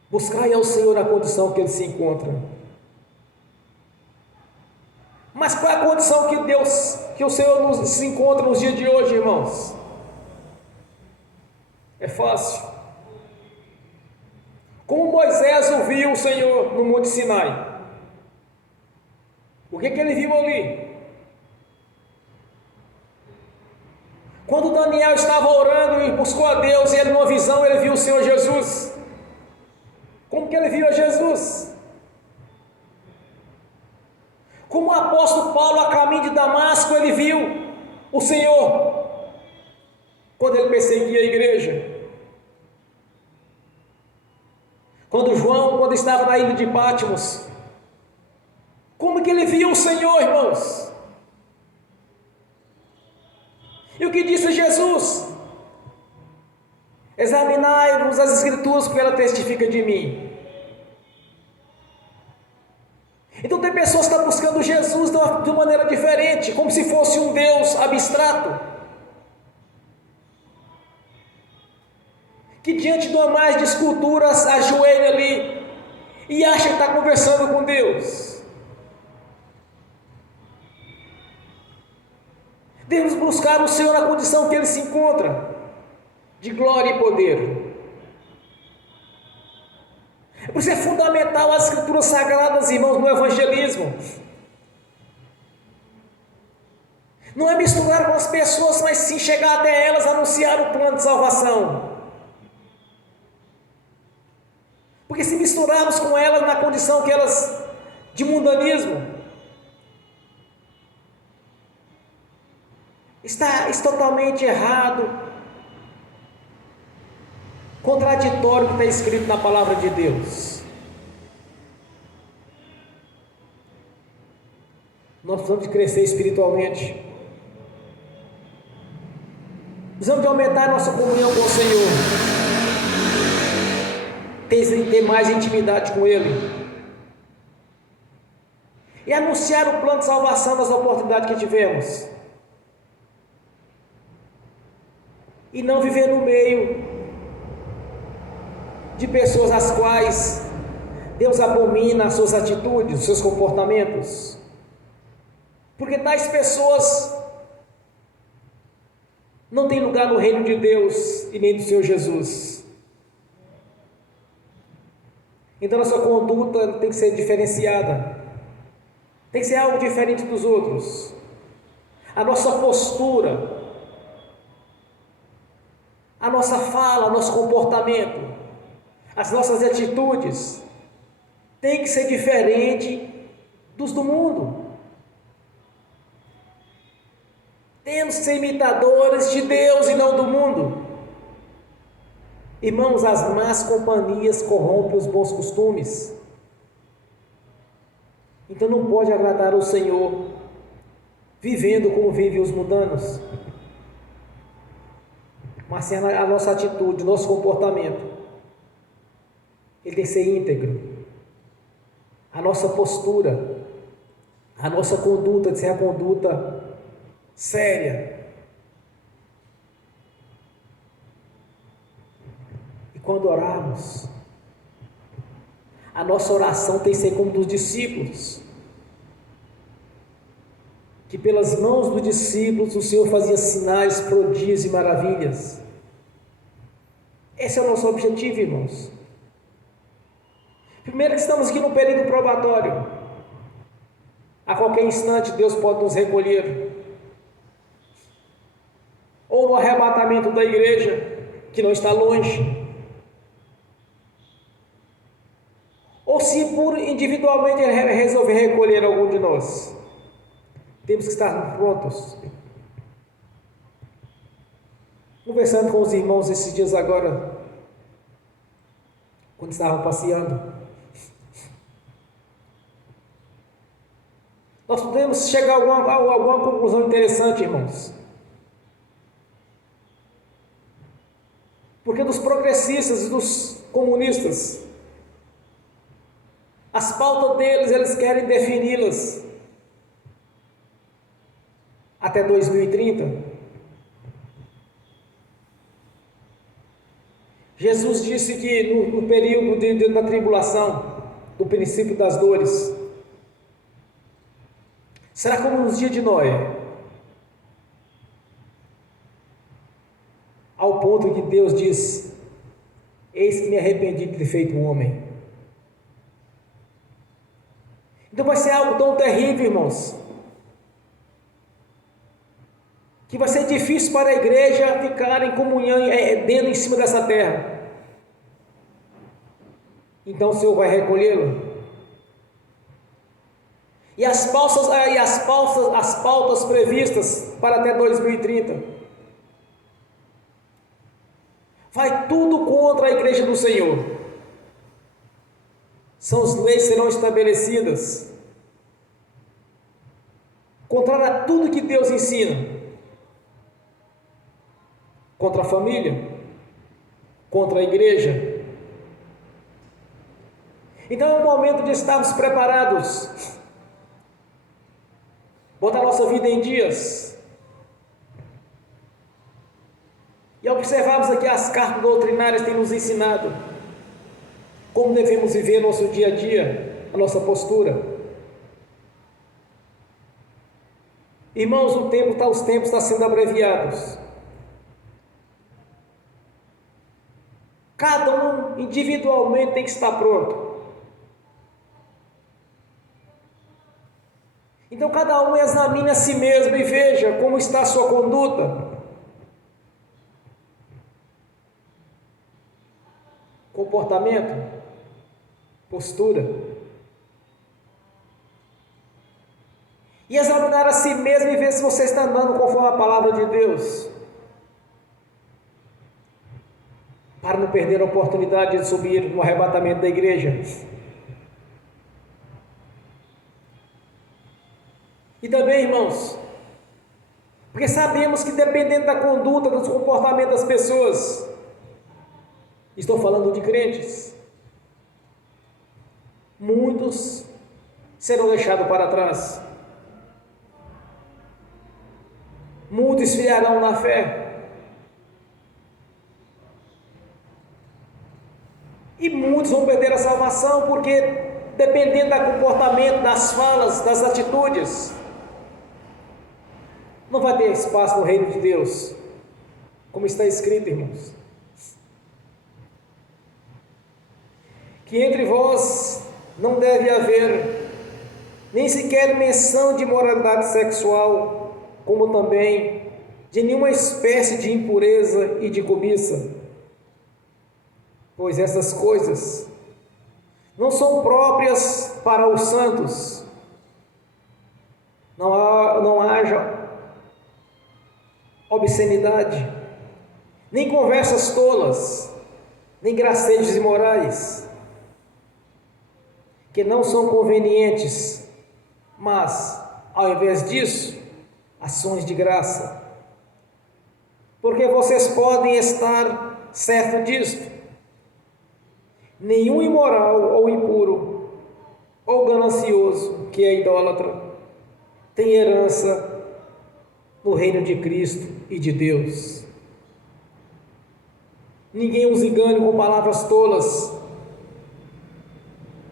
buscai ao Senhor na condição que ele se encontra. Mas qual é a condição que o Senhor se encontra nos dias de hoje, irmãos? É fácil. Como Moisés ouviu o Senhor no Monte Sinai, o que ele viu ali? Quando Daniel estava orando e buscou a Deus, e ele numa visão, ele viu o Senhor Jesus. Como que ele viu a Jesus? Como o apóstolo Paulo, a caminho de Damasco, ele viu o Senhor, quando ele perseguia a igreja. Quando João, quando estava na ilha de Patmos, como que ele viu o Senhor, irmãos? E o que disse Jesus? Examinai-vos as Escrituras, porque ela testifica de mim. Então tem pessoas que estão buscando Jesus de uma maneira diferente, como se fosse um Deus abstrato, que diante de uma mais de esculturas ajoelha ali e acha que está conversando com Deus. Devemos buscar o Senhor na condição que Ele se encontra, de glória e poder. Por isso é fundamental as Escrituras Sagradas, irmãos, no evangelismo. Não é misturar com as pessoas, mas sim chegar até elas, anunciar o plano de salvação. Porque se misturarmos com elas na condição que elas de mundanismo, está totalmente errado, contraditório o que está escrito na palavra de Deus. Nós precisamos de crescer espiritualmente, precisamos de aumentar nossa comunhão com o Senhor, ter mais intimidade com Ele, e anunciar o plano de salvação das oportunidades que tivemos, e não viver no meio de pessoas às quais Deus abomina as suas atitudes, os seus comportamentos, porque tais pessoas não têm lugar no reino de Deus e nem do Senhor Jesus. Então a sua conduta tem que ser diferenciada, tem que ser algo diferente dos outros. A nossa postura, a nossa fala, nosso comportamento, as nossas atitudes tem que ser diferente dos do mundo. Temos que ser imitadores de Deus e não do mundo. Irmãos, as más companhias corrompem os bons costumes. Então não pode agradar ao Senhor vivendo como vivem os mundanos. Mas sim a nossa atitude, o nosso comportamento, ele tem que ser íntegro. A nossa postura, a nossa conduta tem que ser a conduta séria. E quando orarmos, a nossa oração tem que ser como dos discípulos, que pelas mãos dos discípulos o Senhor fazia sinais, prodígios e maravilhas. Esse é o nosso objetivo, irmãos. Primeiro que estamos aqui no período probatório. A qualquer instante Deus pode nos recolher. Ou no arrebatamento da igreja, que não está longe. Ou se por individualmente Ele resolver recolher algum de nós. Temos que estar prontos. Conversando com os irmãos esses dias agora, quando estavam passeando, nós podemos chegar a alguma conclusão interessante, irmãos. Porque dos progressistas e dos comunistas, as pautas deles, eles querem defini-las até 2030. Jesus disse que no período da tribulação, do princípio das dores, será como nos dias de Noé, ao ponto que Deus diz: eis que me arrependi de ter feito um homem. Então vai ser algo tão terrível, irmãos, que vai ser difícil para a igreja ficar em comunhão dentro em cima dessa terra. Então o Senhor vai recolhê-lo. E as pautas previstas para até 2030, vai tudo contra a igreja do Senhor. As leis serão estabelecidas contrário a tudo que Deus ensina. Contra a família, contra a igreja. Então é o momento de estarmos preparados, botar nossa vida em dias, e observarmos aqui as cartas doutrinárias que têm nos ensinado como devemos viver nosso dia a dia, a nossa postura. Irmãos, os tempos estão sendo abreviados. Cada um individualmente tem que estar pronto. Então cada um examine a si mesmo e veja como está a sua conduta, comportamento, postura. E examinar a si mesmo e ver se você está andando conforme a palavra de Deus, para não perder a oportunidade de subir no arrebatamento da igreja. E também, irmãos, porque sabemos que dependendo da conduta, do comportamento das pessoas, estou falando de crentes, muitos serão deixados para trás, muitos esfriarão na fé, e muitos vão perder a salvação, porque dependendo do comportamento, das falas, das atitudes, não vai ter espaço no reino de Deus, como está escrito, irmãos, que entre vós não deve haver nem sequer menção de moralidade sexual, como também de nenhuma espécie de impureza e de cobiça, pois essas coisas não são próprias para os santos. Não haja obscenidade, nem conversas tolas, nem gracejos imorais, que não são convenientes, mas, ao invés disso, ações de graça. Porque vocês podem estar certos disto: nenhum imoral ou impuro ou ganancioso, que é idólatra, tem herança no reino de Cristo e de Deus. Ninguém os engane com palavras tolas,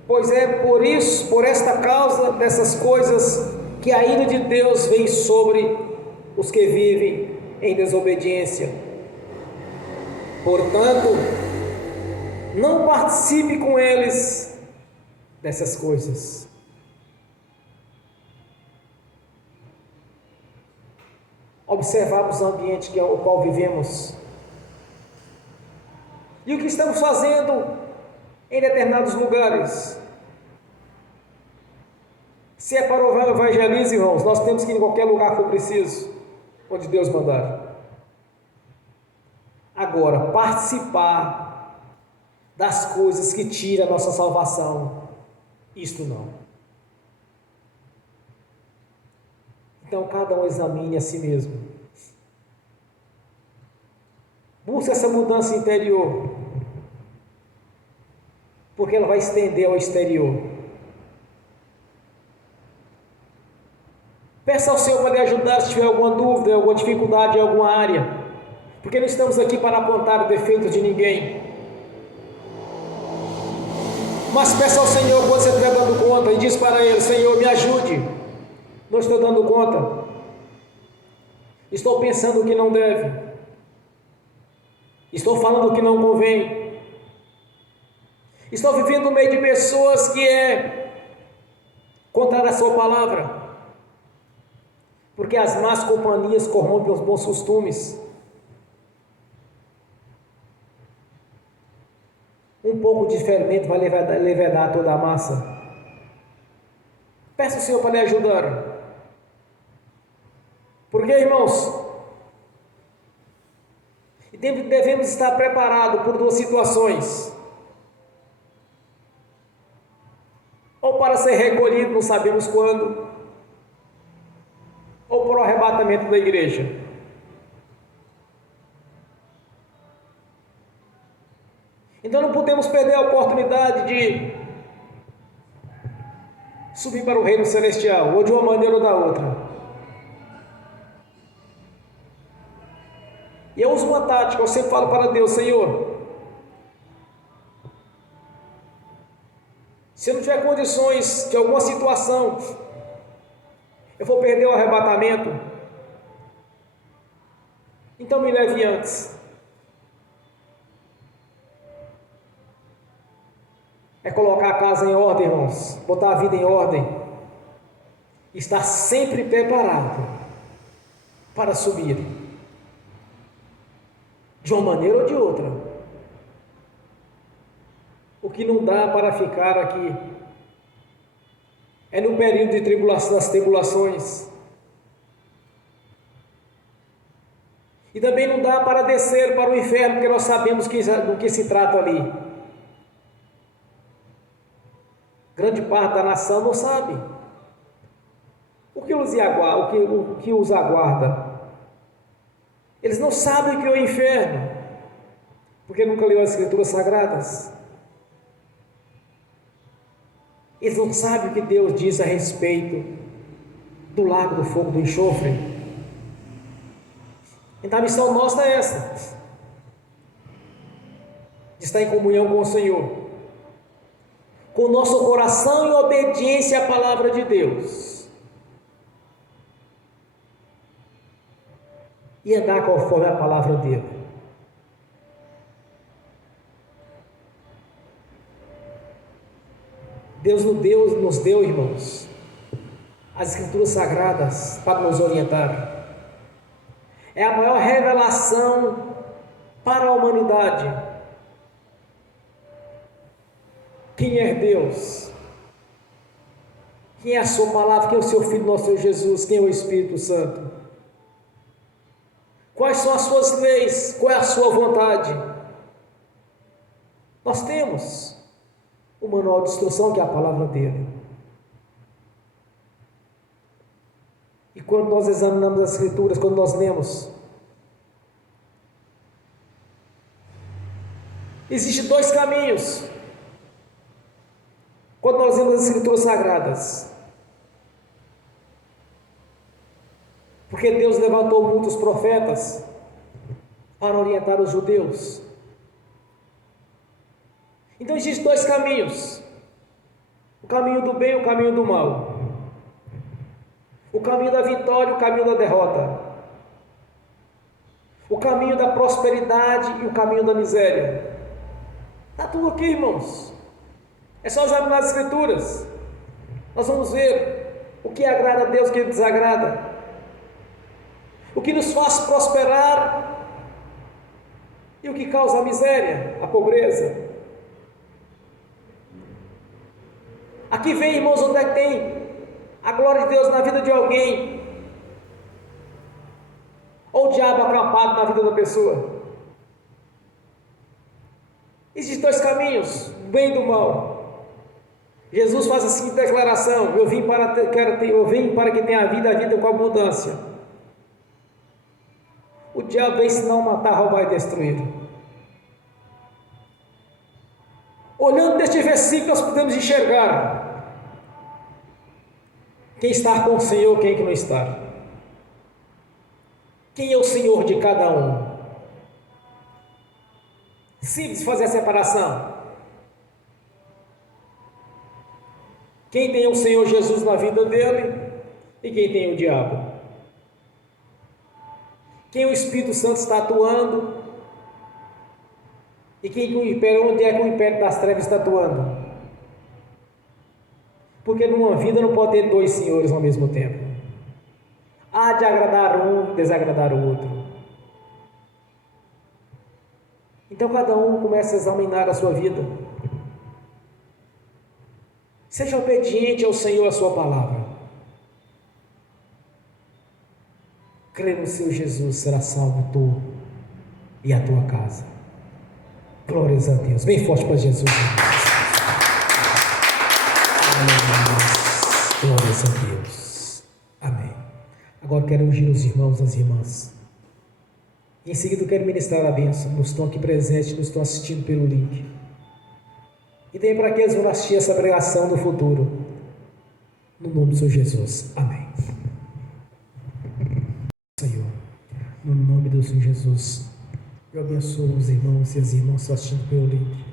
pois é por esta causa dessas coisas que a ira de Deus vem sobre os que vivem em desobediência. Portanto, não participe com eles dessas coisas. Observamos o ambiente que é o qual vivemos e o que estamos fazendo em determinados lugares. Se é para o evangelismo, irmãos, nós temos que ir em qualquer lugar que for preciso, onde Deus mandar. Agora, participar das coisas que tiram a nossa salvação, isto não. Então, cada um examine a si mesmo. Busque essa mudança interior, porque ela vai estender ao exterior. Peça ao Senhor para lhe ajudar se tiver alguma dúvida, alguma dificuldade em alguma área, porque não estamos aqui para apontar o defeito de ninguém. Mas peça ao Senhor quando você estiver dando conta e diz para Ele: Senhor, me ajude, não estou dando conta, estou pensando o que não deve, estou falando o que não convém, estou vivendo no meio de pessoas que é contra a sua palavra, porque as más companhias corrompem os bons costumes. Um pouco de fermento vai levedar toda a massa. Peça ao Senhor para lhe ajudar. Porque, irmãos, devemos estar preparados por duas situações: ou para ser recolhido, não sabemos quando, ou para o arrebatamento da igreja. Então não podemos perder a oportunidade de subir para o reino celestial, ou de uma maneira ou da outra. E eu uso uma tática, eu sempre falo para Deus: Senhor, se eu não tiver condições de alguma situação, eu vou perder o arrebatamento, então me leve antes. É colocar a casa em ordem, irmãos, botar a vida em ordem, estar sempre preparado para subir, de uma maneira ou de outra. O que não dá para ficar aqui é no período de tribulação, das tribulações, e também não dá para descer para o inferno, porque nós sabemos do que se trata ali. Grande parte da nação não sabe o que os aguarda. Eles não sabem o que é o inferno, porque nunca leu as Escrituras Sagradas. Eles não sabem o que Deus diz a respeito do lago do fogo do enxofre. Então a missão nossa é essa: de estar em comunhão com o Senhor, com o nosso coração em obediência à palavra de Deus, e andar conforme a palavra dele. Deus nos deu, irmãos, as Escrituras Sagradas para nos orientar. É a maior revelação para a humanidade. Quem é Deus? Quem é a sua palavra? Quem é o seu Filho, nosso Senhor Jesus? Quem é o Espírito Santo? Quais são as suas leis? Qual é a sua vontade? Nós temos o manual de instrução, que é a palavra dele. E quando nós examinamos as Escrituras, quando nós lemos, existem dois caminhos. Quando nós lemos as Escrituras Sagradas, porque Deus levantou muitos profetas para orientar os judeus. Então existem dois caminhos: o caminho do bem e o caminho do mal, o caminho da vitória e o caminho da derrota, o caminho da prosperidade e o caminho da miséria. Está tudo aqui, irmãos. É só examinar as Escrituras. Nós vamos ver o que agrada a Deus, o que desagrada, o que nos faz prosperar e o que causa a miséria, a pobreza. Aqui vem, irmãos, onde é que tem a glória de Deus na vida de alguém, ou o diabo acampado na vida da pessoa. Existem dois caminhos, do bem e do mal. Jesus faz a seguinte declaração: eu vim para que tenha a vida com abundância. O diabo vem senão matar, roubar e destruir. Olhando neste versículo, nós podemos enxergar quem está com o Senhor, quem que não está. Quem é o Senhor de cada um? Simples fazer a separação. Quem tem o Senhor Jesus na vida dele e quem tem o diabo. Quem o Espírito Santo está atuando e quem o império, onde é que o império das trevas está atuando. Porque numa vida não pode ter dois senhores ao mesmo tempo. Há de agradar um e desagradar o outro. Então cada um começa a examinar a sua vida. Seja obediente ao Senhor, a sua palavra. Crê no Senhor Jesus, será salvo tu e a tua casa. Glórias a Deus. Bem forte para Jesus. Glórias a Deus. Amém. Agora quero ungir os irmãos e as irmãs. Em seguida eu quero ministrar a bênção nos que estão aqui presentes, nos que estão assistindo pelo link. E também para aqueles que vão assistir essa pregação no futuro. No nome do Senhor Jesus. Amém. Senhor, no nome do Senhor Jesus, eu abençoo os irmãos e as irmãs assistindo pelo link.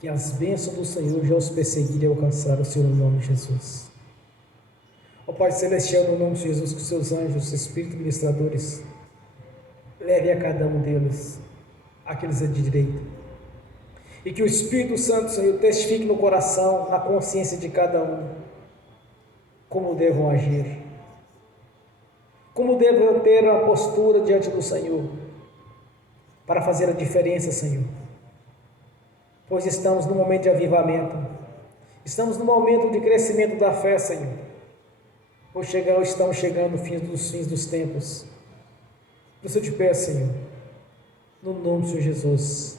Que as bênçãos do Senhor já os perseguirem e alcançar o Senhor no nome de Jesus. Ó Pai Celestial, no nome de Jesus, que os seus anjos, espíritos ministradores, leve a cada um deles aqueles de direito. E que o Espírito Santo, Senhor, testifique no coração, na consciência de cada um, como devam agir, como devem ter a postura diante do Senhor, para fazer a diferença, Senhor. Pois estamos no momento de avivamento, estamos no momento de crescimento da fé, Senhor. Pois estamos chegando no fim dos tempos. Por isso eu te peço, Senhor, no nome do Senhor Jesus,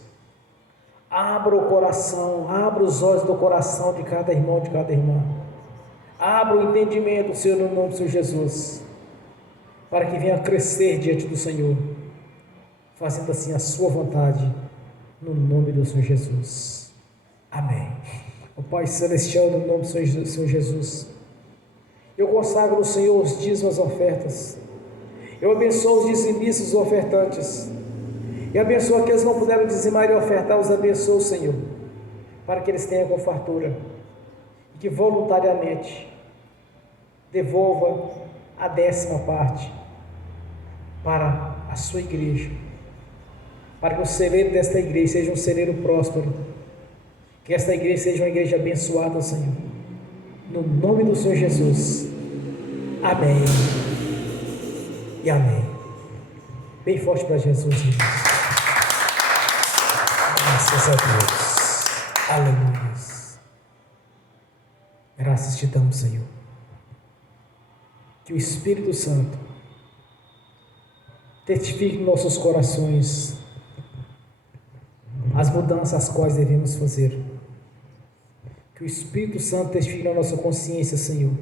abra o coração, abra os olhos do coração de cada irmão, de cada irmã. Abra o entendimento, Senhor, no nome do Senhor Jesus, para que venha crescer diante do Senhor, fazendo assim a sua vontade, no nome do Senhor Jesus. Amém. Ó Pai Celestial, no nome do Senhor Jesus, eu consagro no Senhor os dízimos, as ofertas. Eu abençoo os dizimistas e os ofertantes. E abençoo aqueles que não puderam dizimar e ofertar, os abençoo, Senhor, para que eles tenham com fartura. E que voluntariamente devolva a 10ª parte para a sua igreja. Para que o celeiro desta igreja seja um celeiro próspero. Que esta igreja seja uma igreja abençoada, Senhor. No nome do Senhor Jesus. Amém e amém. Bem forte para Jesus, irmãos. Graças a Deus. Aleluia. Graças te damos, Senhor. Que o Espírito Santo testifique em nossos corações as mudanças as quais devemos fazer. Que o Espírito Santo testifique na nossa consciência, Senhor,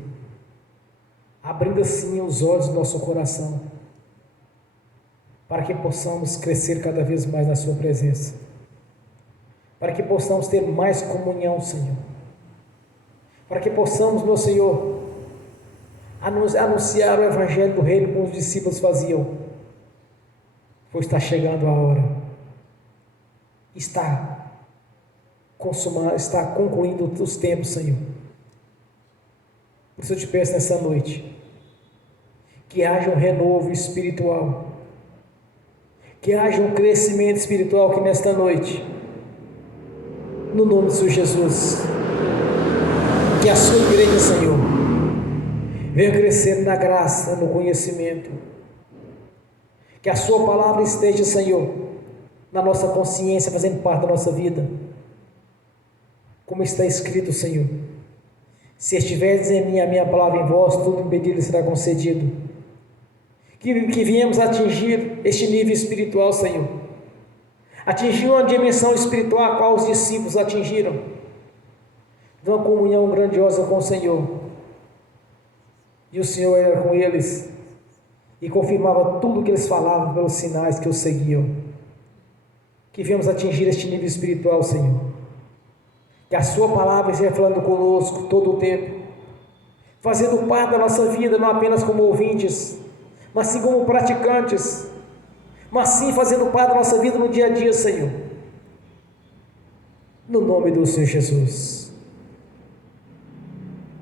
abrindo assim os olhos do nosso coração, para que possamos crescer cada vez mais na Sua presença, para que possamos ter mais comunhão, Senhor, para que possamos, meu Senhor, anunciar o Evangelho do Reino como os discípulos faziam, pois está chegando a hora, está concluindo os tempos, Senhor. Por isso eu te peço nessa noite, que haja um renovo espiritual, que haja um crescimento espiritual aqui nesta noite, no nome do Senhor Jesus. Que a sua igreja, Senhor, venha crescendo na graça, no conhecimento, que a sua palavra esteja, Senhor, na nossa consciência, fazendo parte da nossa vida, como está escrito, Senhor: se estiverdes em mim, a minha palavra em vós, tudo me pedido será concedido. Que viemos atingir este nível espiritual, Senhor, atingir uma dimensão espiritual a qual os discípulos atingiram, de uma comunhão grandiosa com o Senhor, e o Senhor era com eles, e confirmava tudo o que eles falavam pelos sinais que os seguiam. Que viemos atingir este nível espiritual, Senhor, que a sua palavra esteja falando conosco todo o tempo, fazendo parte da nossa vida, não apenas como ouvintes, mas sim como praticantes, mas sim fazendo parte da nossa vida no dia a dia, Senhor, no nome do Senhor Jesus.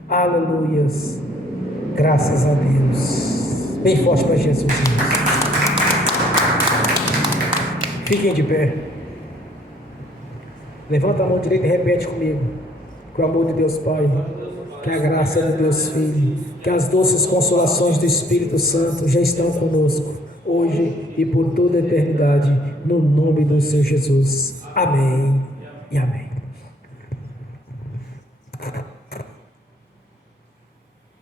Aleluias, graças a Deus. Bem forte para Jesus, irmãos. Fiquem de pé. Levanta a mão direita e repete comigo: que o amor de Deus Pai, que a graça de Deus Filho, que as doces consolações do Espírito Santo já estão conosco, hoje e por toda a eternidade, no nome do Senhor Jesus. Amém e amém.